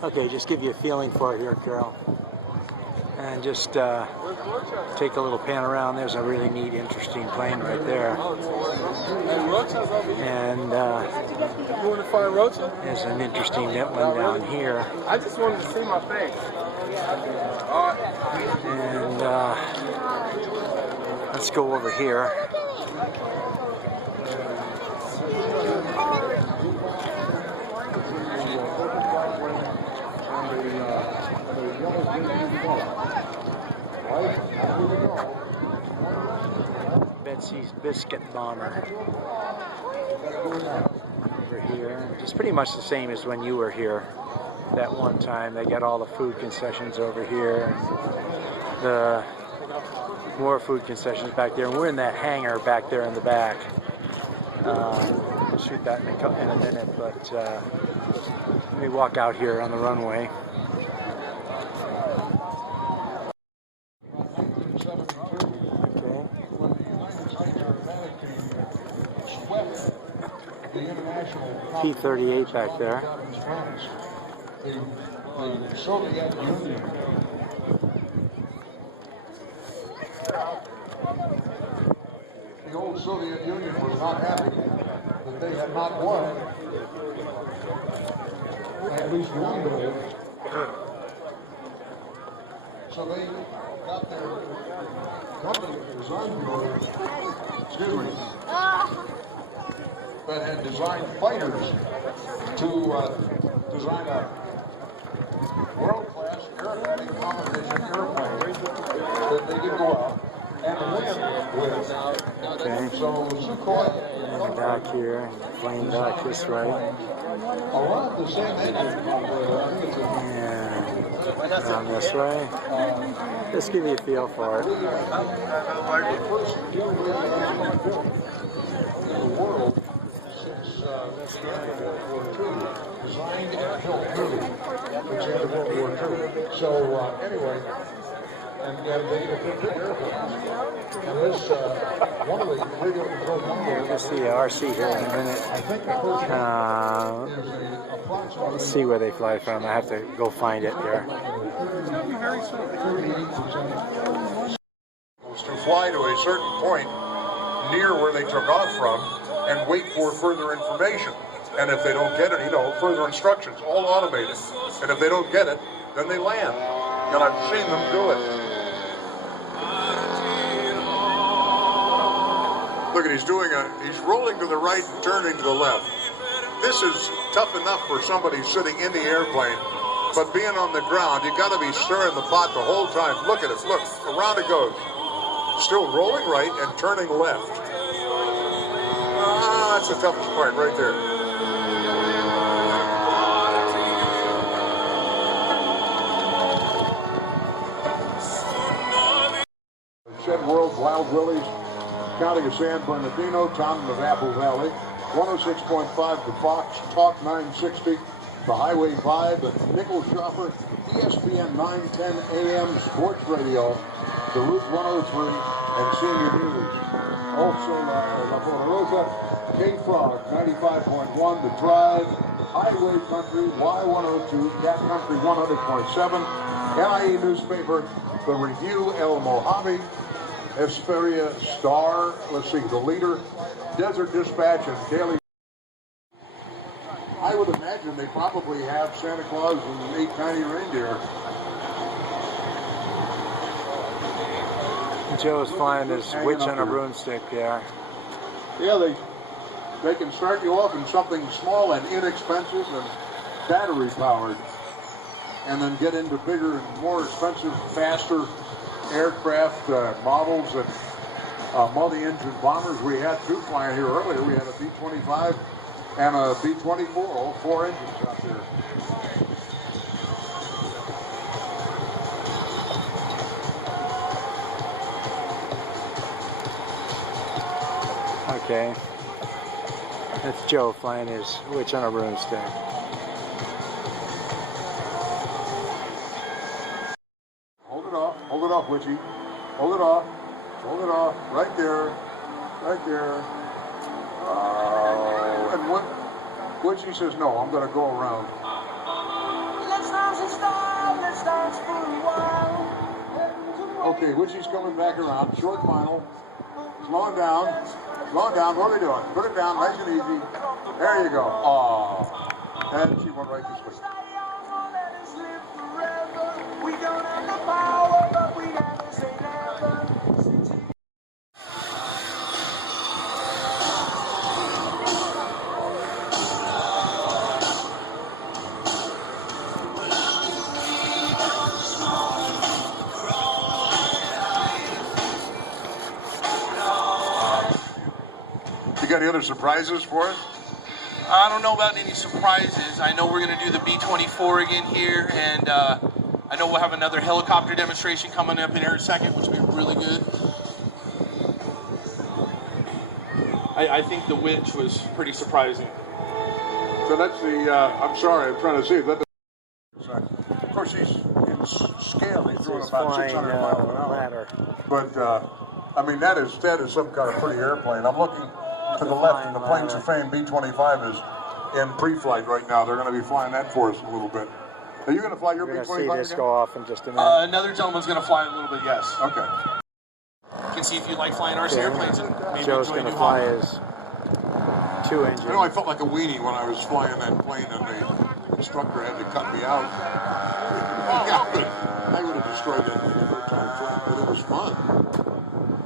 Okay, just give you a feeling for it here, Carol. And just take a little pan around. There's a really neat, interesting plane right there. And there's an interesting one down here. I just wanted to see my face. And let's go over here. Betsy's Biscuit Bomber over here. It's pretty much the same as when you were here that one time. They got all the food concessions over here. The more food concessions back there. And we're in that hangar back there in the back. We'll shoot that in a minute, but let me walk out here on the runway. P-38 back there. The Soviet Union. The old Soviet Union was not happy that they had not won at least one goal. So they got their company design bureau, excuse me, that had designed fighters to design a world-class aircraft competition airplane that they could go out and win with. Okay. So Sukhoi and back here, plane back this way. Around the same engine, And down this way. Just give you a feel for it. the first in the world since World War II, designed and built which ended World War II. So anyway, and they built airplanes. And this, one of the radio control numbers. We'll see the RC here in a minute. I think the first one is approximately. Let's see where they fly from. I have to go find it here. To fly to a certain point near where they took off from and wait for further information. And if they don't get it, further instructions, all automated. And if they don't get it, then they land. And I've seen them do it. Look at, he's rolling to the right and turning to the left. This is tough enough for somebody sitting in the airplane, but being on the ground, you got to be stirring the pot the whole time. Look at it, look, around it goes. Still rolling right and turning left. That's the toughest part right there. Shed World, Wild Willie's, County of San Bernardino, Town of Apple Valley, 106.5 to Fox, Talk 960, the Highway 5, the Nickel Shopper, ESPN 910 AM Sports Radio, the Route 103, and Senior News. Also, La Poderosa, K-Frog, 95.1, The Drive, Highway Country, Y102, Cat Country 100.7, NIE Newspaper, The Review, El Mojave, Hesperia, Star, let's see, The Leader, Desert Dispatch, and Daily. I would imagine they probably have Santa Claus and 8 tiny reindeer. Joe's flying this witch on a broomstick there. Yeah, they can start you off in something small and inexpensive and battery powered, and then get into bigger and more expensive, faster aircraft models and multi-engine bombers. We had 2 flying here earlier. We had a B-25 and a B-24, all 4 engines out there. Okay. That's Joe flying his witch on a broomstick. Hold it off, Witchy. Hold it off. Hold it off. Right there. Right there. And Witchy says, no, I'm going to go around. Let's Okay, Wishy's coming back around. Short final. Slowing down. Slowing down. What are we doing? Put it down nice and easy. There you go. Oh. And she went right to sleep. We don't have the power, but we never say never. You got any other surprises for us? I don't know about any surprises. I know we're going to do the B-24 again here, and I know we'll have another helicopter demonstration coming up in here in a second, which will be really good. I think the winch was pretty surprising. So that's the, I'm sorry, I'm trying to see. That, of course, he's in scale. He's doing about 600 miles an hour. Ladder. But, I mean, that is some kind of pretty airplane. I'm looking to the left, and the Planes of Fame B-25 is in pre-flight right now. They're going to be flying that for us a little bit. Are you going to fly your B-25 see this again? go off in just a minute. Another gentleman's going to fly in a little bit, yes. Okay. You can see if you like flying RC airplanes and maybe Joe's enjoy going to New fly Holland. his 2-engine. I know I felt like a weenie when I was flying that plane and the instructor had to cut me out. I would have destroyed that thing in no time flat, but it was fun.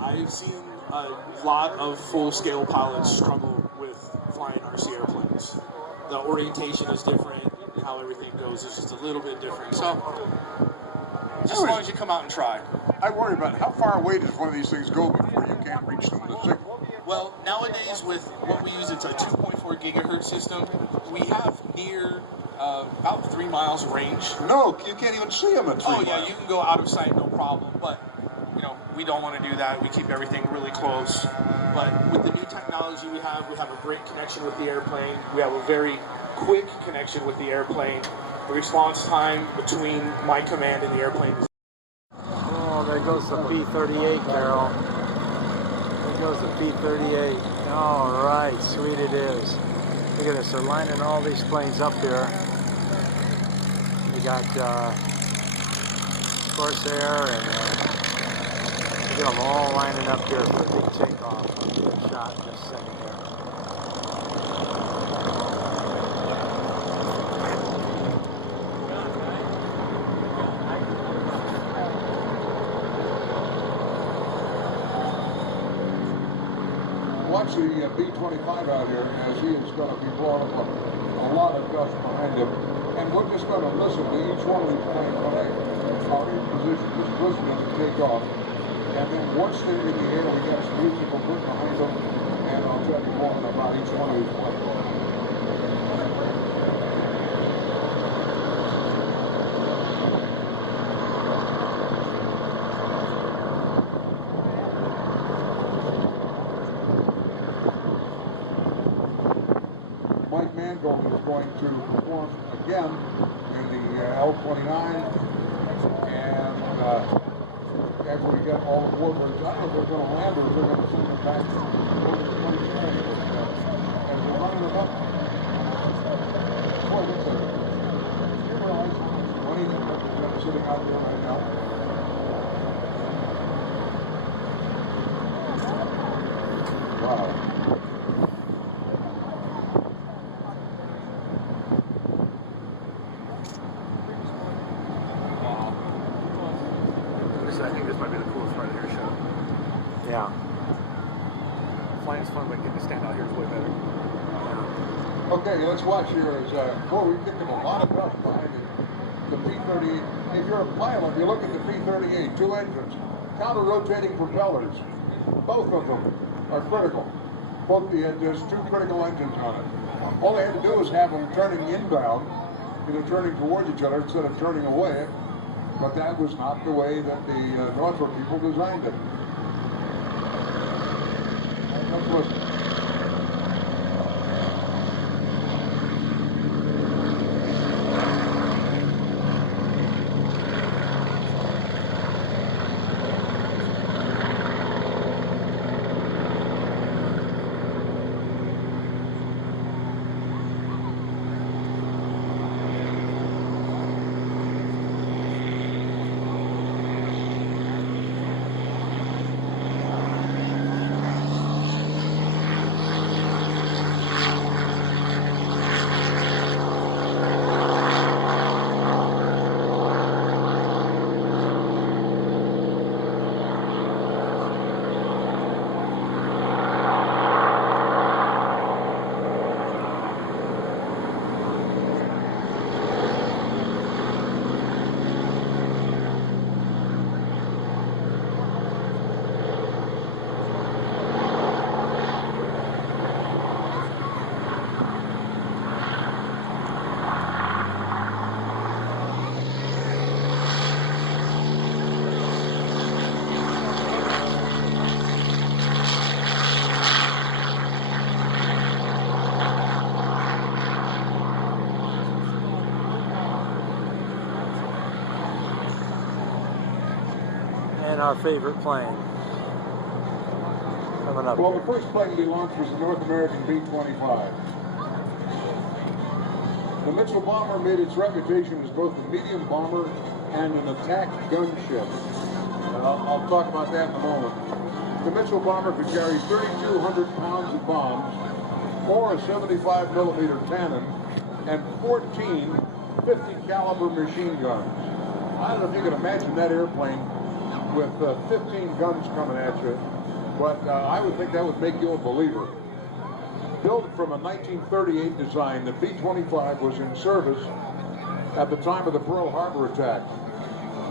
I've seen a lot of full-scale pilots struggle with flying RC airplanes. The orientation is different, how everything goes is just a little bit different. So, just as long as you come out and try. I worry about how far away does one of these things go before you can't reach them with a signal? Well, nowadays with what we use, it's a 2.4 gigahertz system. We have near about 3 miles range. No, you can't even see them at 3 miles. Oh yeah, you can go out of sight, no problem. But you know, we don't want to do that. We keep everything really close. But with the new technology we have a great connection with the airplane. We have a very quick connection with the airplane. The response time between my command and the airplane is... Oh, there goes the P-38, Carol. There goes the P-38. All right, sweet it is. Look at this, they're lining all these planes up here. We got Corsair and look at them all lining up here for a big takeoff. I'll give it a shot in just a second here. Watch the B-25 out here as he is going to be blowing up a lot of dust behind him. And we're just going to listen to each one of these planes when they are in position, just listening to take off. And then once they're in the air, we got some musical put behind them, and I'll tell you more about each one of these planes. Is going to perform again in the L-29, and after we get all the warbirds, I don't know if they're going to land or if they're going to send them back over to 2020, and we're running them up. Boy, that's a, you realize how much money that's sitting out there right now? Wow. I think this might be the coolest part of your show. Yeah. Flying is fun, but getting to stand out here is way better. Okay, let's watch here as, boy, we've given a lot of dust behind the P-38. If you're a pilot, you look at the P-38, 2 engines, counter-rotating propellers. Both of them are critical. There's 2 critical engines on it. All they had to do was have them turning inbound, turning towards each other instead of turning away. But that was not the way that the Northrop people designed it. Let's listen. and our favorite plane. Coming up Well, here. the first plane to be launched was the North American B-25. The Mitchell bomber made its reputation as both a medium bomber and an attack gunship. I'll talk about that in a moment. The Mitchell bomber could carry 3,200 pounds of bombs, or a 75mm cannon, and 14 50 caliber machine guns. I don't know if you can imagine that airplane with 15 guns coming at you, but I would think that would make you a believer. Built from a 1938 design, the B-25 was in service at the time of the Pearl Harbor attack.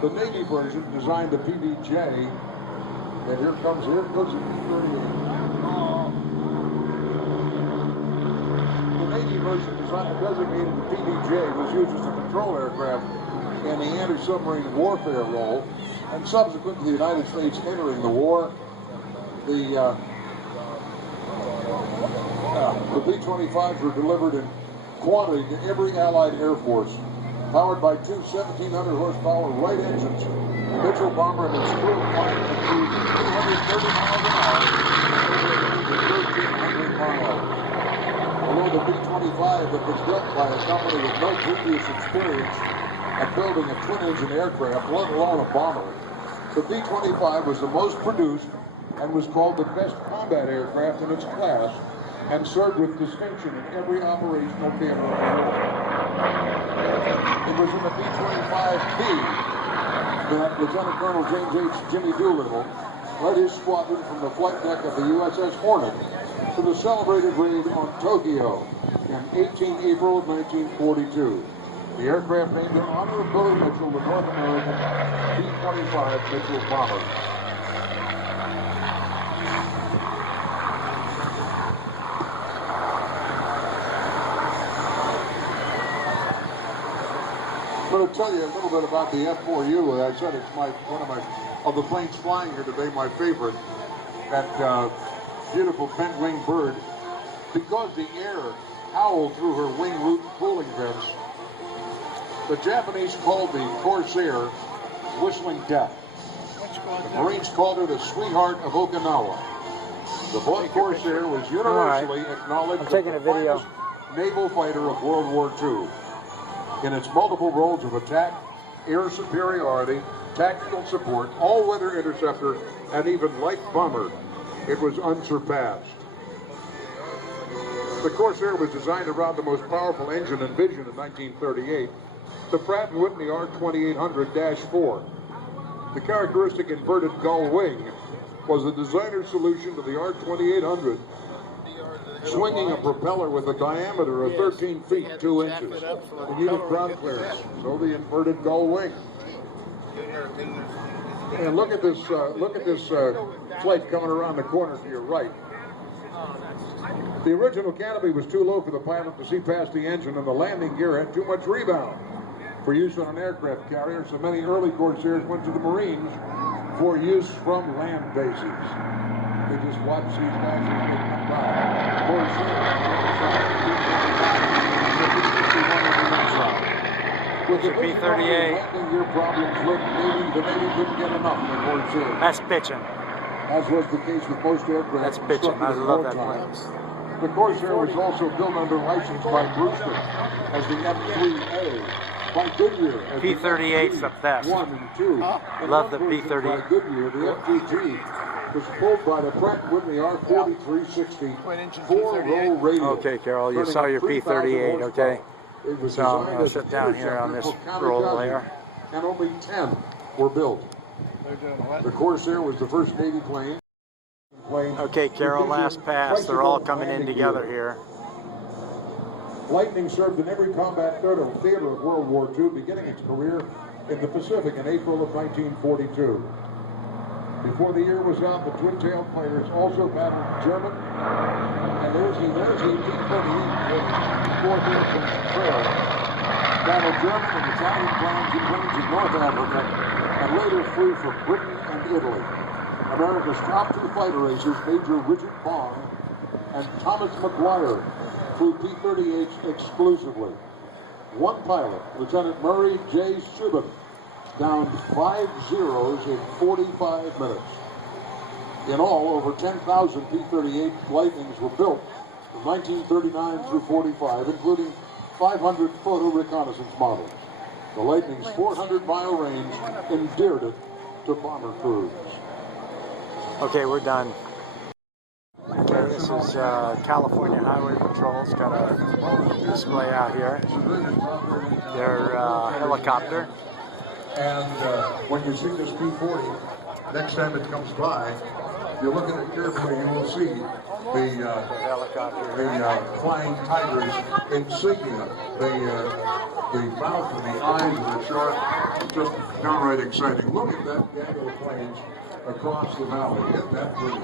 The Navy version designed the PBJ, and here goes the B-38. The Navy version designated the PBJ was used as a patrol aircraft in the anti-submarine warfare role, and subsequent to the United States entering the war, the B-25s were delivered in quantity to every Allied Air Force. Powered by two 1,700 horsepower Wright engines, the Mitchell bomber and its crew climbed to cruise at 230 miles an hour over 1,300 miles. Although the B-25 had been built by a company with no previous experience at building a twin-engine aircraft, let alone a bomber, the B-25 was the most produced and was called the best combat aircraft in its class, and served with distinction in every operational theater of war. It was in the B-25B that Lieutenant Colonel James H. Jimmy Doolittle led his squadron from the flight deck of the USS Hornet to the celebrated raid on Tokyo in 18 April of 1942. The aircraft named in honor of Billy Mitchell, the North American B-25 Mitchell bomber. I'm going to tell you a little bit about the F4U. As I said, it's one of the planes flying here today, my favorite. That beautiful bent-winged bird. Because the air howled through her wing root cooling vents, the Japanese called the Corsair Whistling Death. The Marines called her the sweetheart of Okinawa. The Corsair was universally acknowledged as the finest naval fighter of World War II. In its multiple roles of attack, air superiority, tactical support, all-weather interceptor, and even light bomber, it was unsurpassed. The Corsair was designed around the most powerful engine envisioned in 1938, the Pratt & Whitney R2800-4. The characteristic inverted gull wing was the designer's solution to the R2800, swinging a propeller with a diameter of 13 feet 2 inches. The needed ground clearance, so the inverted gull wing. And look at this flight coming around the corner to your right. The original canopy was too low for the pilot to see past the engine, and the landing gear had too much rebound for use on an aircraft carrier, so many early Corsairs went to the Marines for use from land bases. They just watch these guys as they come by. Corsair on the inside. With the B-38. landing gear problems, the Navy couldn't get enough of the Corsair. That's bitching. As was the case with most aircraft. That's bitching. I love that plane. plane. The Corsair was also built under license by Brewster as the F3A, by Goodyear as P-38's the best. 1 and 2. Love the P-38. P-38. By Goodyear, the FGG was pulled by the Pratt & Whitney R4360 4-row radial. Okay, Carol, you turning saw at your 3,000 P-38, okay? horsepower. It was So designed I'll as sit an down here on interceptor this for roll kamikaze, here. and only 10 were built. The Corsair was the first Navy plane. Okay, Carol, last pass. They're all coming in together here. Lightning served in every combat theater of World War II, beginning its career in the Pacific in April of 1942. Before the year was out, the twin-tailed fighters also battled German, and there's the P-38, fourth airplane trail, battled German and Italian planes in North Africa, and later flew from Britain and Italy. America's top two fighter racers, Major Richard Bond and Thomas McGuire, flew P-38s exclusively. One pilot, Lieutenant Murray J. Subin, down 5 zeros in 45 minutes. In all, over 10,000 P-38 Lightnings were built from 1939 through 45, including 500 photo reconnaissance models. The Lightning's 400-mile range endeared it to bomber crews. Okay, we're done. Okay, this is California Highway Patrol. It's got a display out here. Their helicopter. And when you see this P-40, next time it comes by, if you look at it carefully, you will see the Flying Tiger's insignia, the mouth and the eyes of the shark. Just downright exciting. Look at that gaggle of planes across the valley. Isn't that pretty?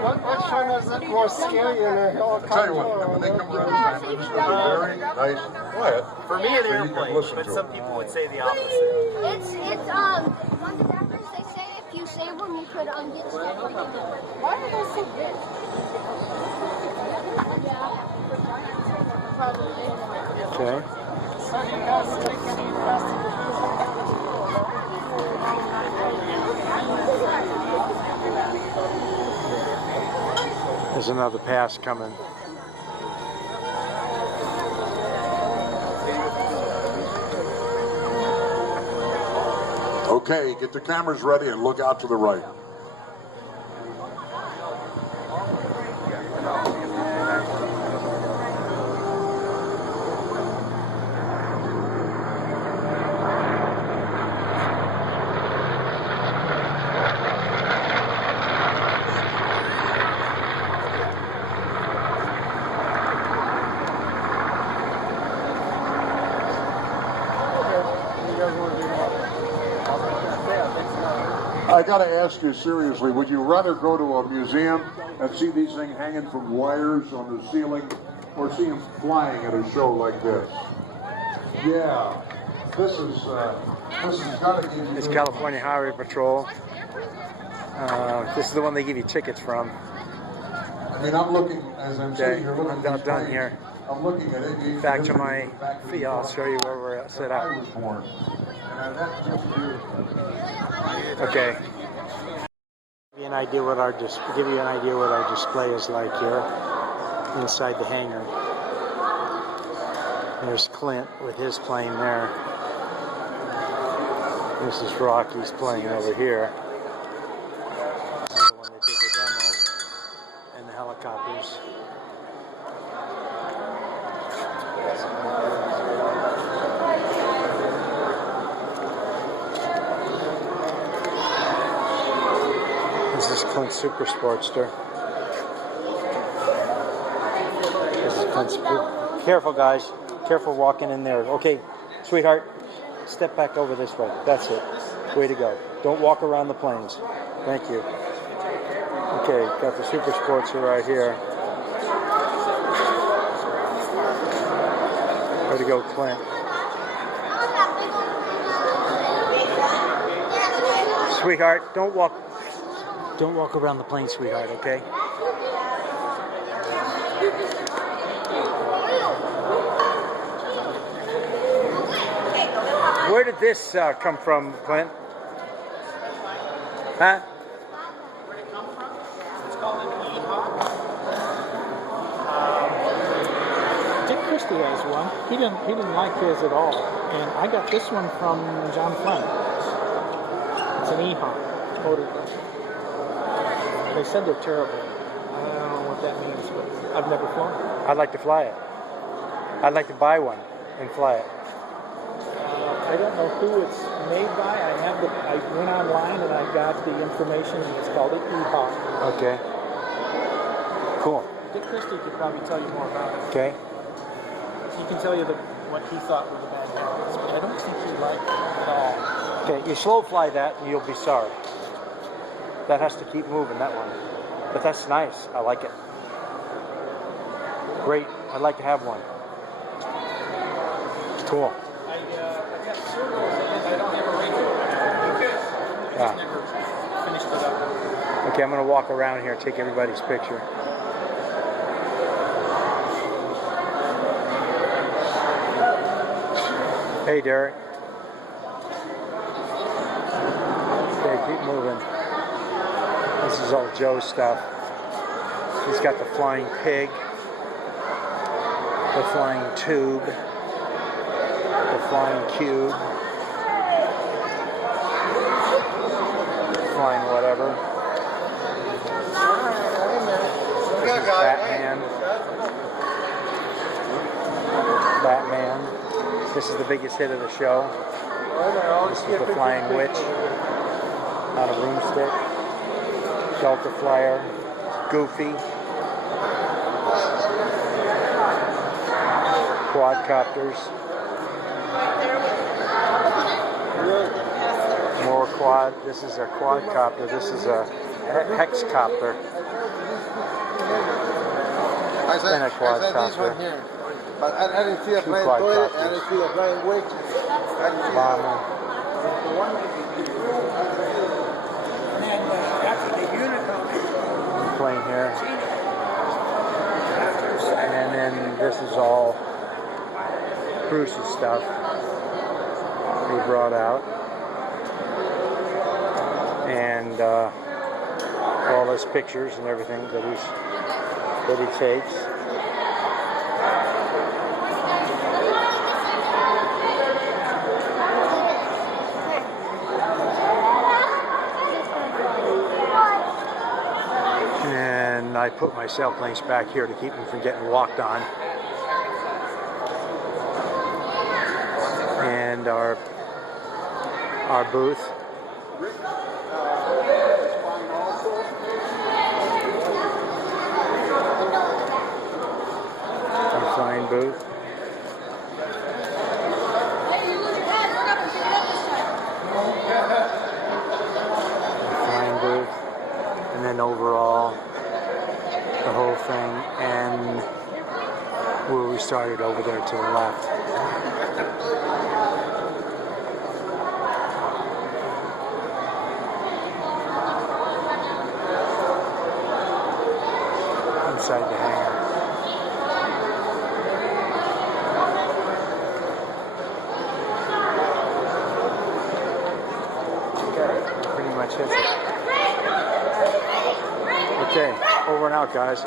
What shark is it more scary than a helicopter? I tell you what, when they come around this time, they're just going to be very nice and quiet. For me, an so airplane, but some people would say the opposite. It's one of the doctors, they say if you save them, you could get stuff. Why do they say this? Okay. So you guys take any investigation? There's another pass coming. Okay, get the cameras ready and look out to the right. I gotta ask you seriously, would you rather go to a museum and see these things hanging from wires on the ceiling, or see them flying at a show like this? Yeah, this has gotta give you... It's California Highway Patrol. This is the one they give you tickets from. I mean, I'm looking, as I'm sitting here looking I'm at about these done planes, here. I'm looking at it. Back to my feet. I'll show you where we're set up. I was born. And that's just beautiful. Okay. Give you an idea what our display is like here inside the hangar. There's Clint with his plane there. This is Rocky's plane over here. This is the one that did the demo, and the helicopters. This is Clint's Super Sportster. This is Clint's. Careful, guys. Careful walking in there. Okay, sweetheart, step back over this way. That's it. Way to go. Don't walk around the planes. Thank you. Okay, got the Super Sportster right here. Way to go, Clint. Sweetheart, don't walk around the plane, sweetheart, okay? Where did this come from, Clint? Huh? Where did it come from? It's called an E-Hawk. Dick Christie has one. He didn't like his at all, and I got this one from John Flynn. It's an E-Hawk motor. They said they're terrible. I don't know what that means, but I've never flown. I'd like to fly it. I'd like to buy one and fly it. I don't know who it's made by. I went online and I got the information, and it's called an E-Hawk. Okay. Cool. Dick Christie could probably tell you more about it. Okay. He can tell you what he thought were the bad habits, but I don't think he liked it at all. Okay, you slow fly that and you'll be sorry. That has to keep moving, that one. But that's nice. I like it. Great. I'd like to have one. Cool. I got serials in it. I don't have a radio. I just never finished it up. Okay, I'm going to walk around here and take everybody's picture. Hey, Derek. Okay, keep moving. This is all Joe's stuff. He's got the flying pig, the flying tube, the flying cube, flying whatever. This is Batman. Batman. This is the biggest hit of the show. This is the Flying Witch on a broomstick. Delta Flyer. Goofy. Quadcopters. More quad. This is a quadcopter. This is a hexcopter. And a quadcopter. But I didn't see a flying toilet, I didn't see a flying witch. Bomber. Plane here. And then this is all Bruce's stuff he brought out. And all his pictures and everything that he takes. And I put my sailplanes back here to keep them from getting walked on. And our booth. Our flying booth. Flying booth. And then overall, the whole thing, and where we started over there to the left. Inside the hangar. Okay, pretty much hits it. Okay, over and out, guys.